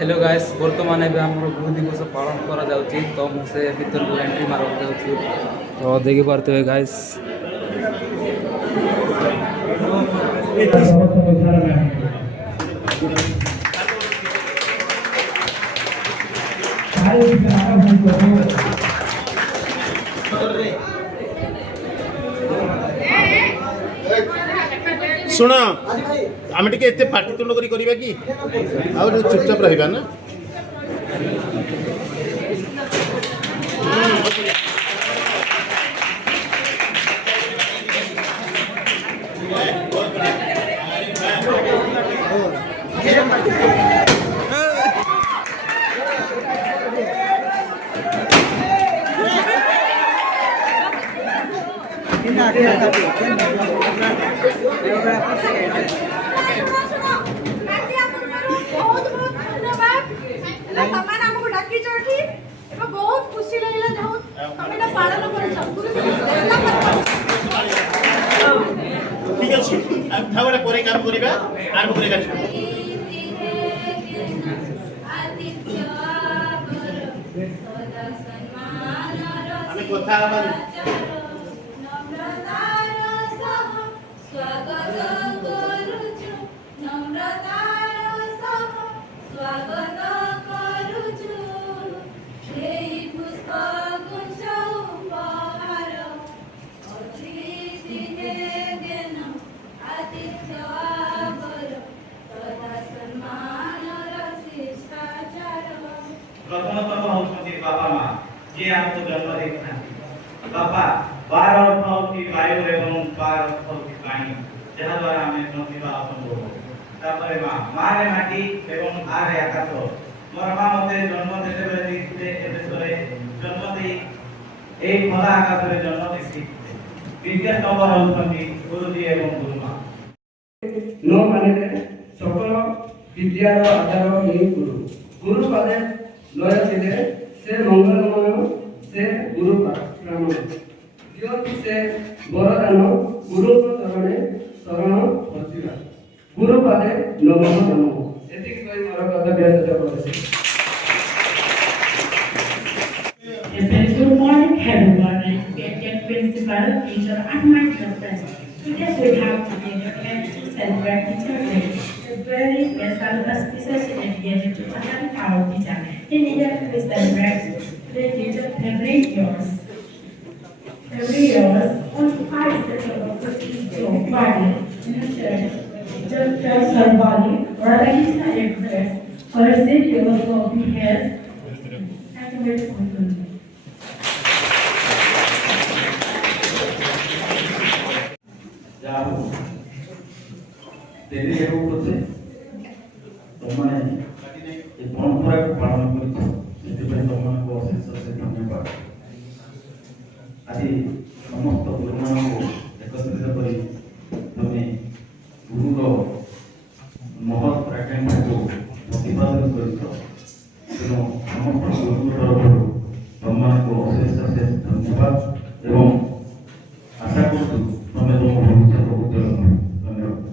Hello guys बर्तमान एवं आम गुरु दिवस पालन करा जाउची तो मुझे भीतर को एंट्री मार जाउची तो देखि पारते गाइस शुण आम टे पाटितुंड करा कि चुपचाप रहा ना बहुत खुशी लगे ठीक अच्छे गोटे काम करवा आरंभ कर कथा प्रथमतम होती बापा माँ जे आपको जन्म देखना बापा बार अर्थ होती वायु एवं बार अर्थ होती पानी जहाँ द्वारा हमें प्रतिभा असंभव तापर माँ माँ रे माटी एवं आ रे आकाश मोर माँ मते जन्म देते बेले देखते ए देशरे जन्म दे एक भला आकाश रे जन्म देसी विद्या स्तंभ होती गुरुजी एवं गुरुमा न माने सकल विद्यार आधार ही गुरु गुरु पदे लय थिले से मंगलमय से गुरु ब्राह्मण ज्योति से वरदान गुरु चरणे शरण बसिला गुरु पदे नमो नमो एति कोई मोर कर्तव्य से Good morning, everyone. Respected principal, teacher, and my dear friends. Today we have together to celebrate Teacher Day. A very special auspicious dedicated to honor our teacher. In India, we celebrate the teacher every year. Every year, on 5 September, Friday, in the church, Teacher Sarvali, Radhakrishna Express, for a serious of the health and responsibility. तेरे एवं पछे तमने ए परंपरा को पालन करितो सेति तमने को अशेष अशेष धन्यवाद आज समस्त गुरुमान को एकत्रित करी तमे गुरुर महत् आकांक्षा को प्रतिपादन करितो तेणु समस्त गुरुर तरफ तमने को अशेष अशेष धन्यवाद एवं आशा करतु तमे तुम भविष्य को उज्जवल करो धन्यवाद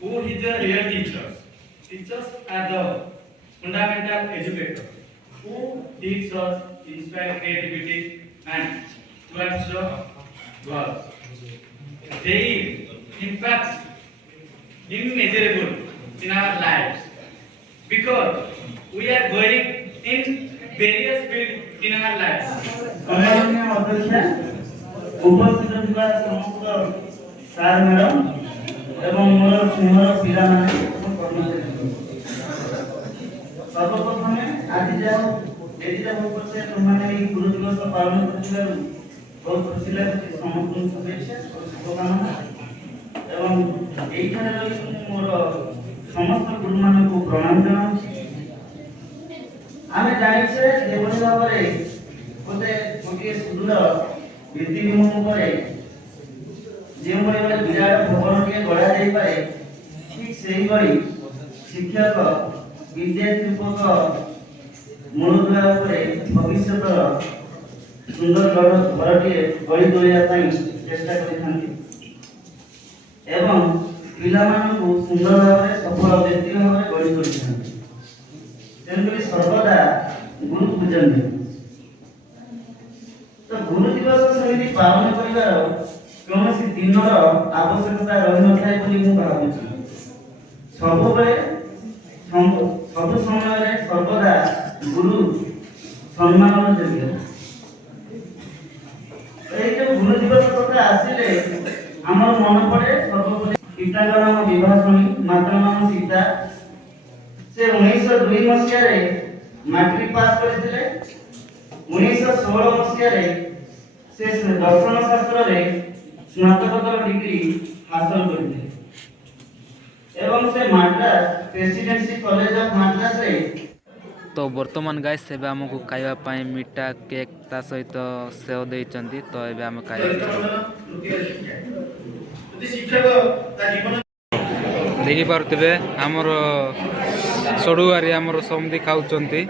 Who is the real teachers? Teachers are the fundamental educators who teach us, inspire creativity and towards the world. They impact immeasurable in our lives because we are going in various fields in our lives. सम्माननीय अध्यक्ष उपस्थित थिबा समस्त सार madam एवं मोर स्नेहर पिला माने सर्वप्रथमे आज जाओ एडी जाओ पछे तुमने ई गुरु दिवस पालन करथिबार बहुत खुशी लाଗୁଛି ସମସ୍ତଙ୍କୁ शुभेच्छा और शुभकामना एवं एठारे रही मोर समस्त गुरु मानक प्रणाम जनाउछि ଆମେ ଜାଣିଛେ ଯେଭଳି ଭାବରେ ଗୋଟିଏ ସୁନ୍ଦର ଭିତ୍ତିଭୂମି ଉପରେ ଯେଉଁଭଳି ଭାବରେ ବିରାଟ ଭବନଟିଏ ଗଢ଼ା ଯାଇପାରେ, ଠିକ୍ ସେହିଭଳି ଶିକ୍ଷକ ବିଦ୍ୟାର୍ଥୀଙ୍କ ମୂଳଦୁଆ ଉପରେ ଭବିଷ୍ୟତର ସୁନ୍ଦର ଘରଟିଏ ଗଢ଼ି ତୋଳିବା ପାଇଁ ଚେଷ୍ଟା କରିଥାନ୍ତି ଏବଂ ପିଲାମାନଙ୍କୁ ସୁନ୍ଦର ଭାବରେ ସଫଳ ବ୍ୟକ୍ତି ଭାବରେ ଗଢ଼ି ତୋଳିଥାନ୍ତି। ତେଣୁକରି ସର୍ବଦା ଗୁରୁ ପୂଜନ୍ତି। ତ ଗୁରୁ ଦିବସ ସେମିତି ପାଳନ କରିବାର କୌଣସି ଦିନର ଆବଶ୍ୟକତା ରହିନଥାଏ ବୋଲି ମୁଁ ଭାବୁଛି। ସବୁବେଳେ ସବୁ ସମୟରେ ସର୍ବଦା ଗୁରୁ ସମ୍ମାନର ଯୋଗ୍ୟ। এই যে গুরু দিবস কথা আসলে আমার মনে পড়ে সর্বপ্রথমে পিতাଙ୍କର নাম বিবাহ ଶୁଣି ମାତାଙ୍କ ନାମ ସୀତା। ସେ 1902 ମସିହାରେ ମାଟ୍ରିକ ପାସ୍ କରିଥିଲେ। 1916 ମସିହାରେ ସେ ଦର୍ଶନ ଶାସ୍ତ୍ରରେ ସ୍ନାତକୋତ୍ତର ଡିଗ୍ରୀ ହାସଲ କରିଥିଲେ ଏବଂ ସେ ମାଡ୍ରାସ ପ୍ରେସିଡେନ୍ସି କଲେଜ ଅଫ ମାଡ୍ରାସରେ। तो वर्तमान गाइस एबे हमको खाइबा पाई मीठा केक ता सहित सेव देइचंती। तो एबे हम खाइबा देखि पारुथिबे हमर सडुआरी हमर समधी खाउचंती।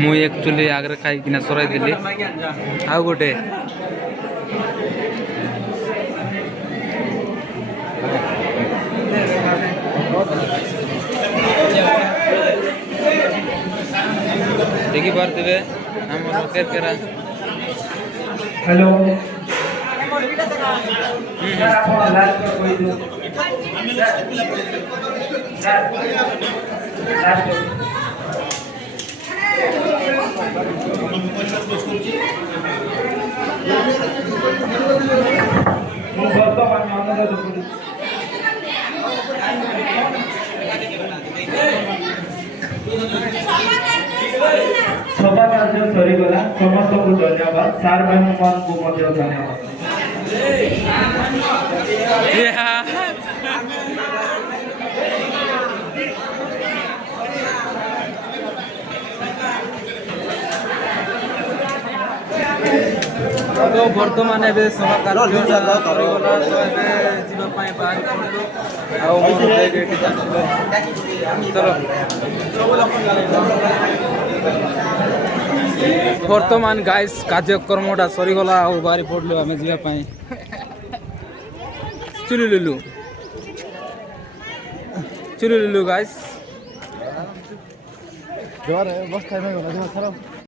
मु एक्चुअली आगरे खाइ किना सराई दिली आ गोटे देखि पारुथिबे हमर केरकेरा। हेलो ଆପଣ ଲାଷ୍ଟ କହିଦିଅ ଲାଷ୍ଟ ମୁଁ ବର୍ତ୍ତମାନ ଅନୁରୋଧ କରୁଛି सभा कार्य सरीगला। समस्त को धन्यवाद। सार बहन मान को मध्य धन्यवाद। तो वर्तमान एबे सभा कार्य सरीगला। तो एबे जीवा पाई बाहर पड़लो आ मोर बैग एटी जाचलो। चलो वर्तमान गाइस कार्यक्रमटा सरीगला आ बाहर पड़लो आमे जीवा पाई चुलुलुलु गाइस।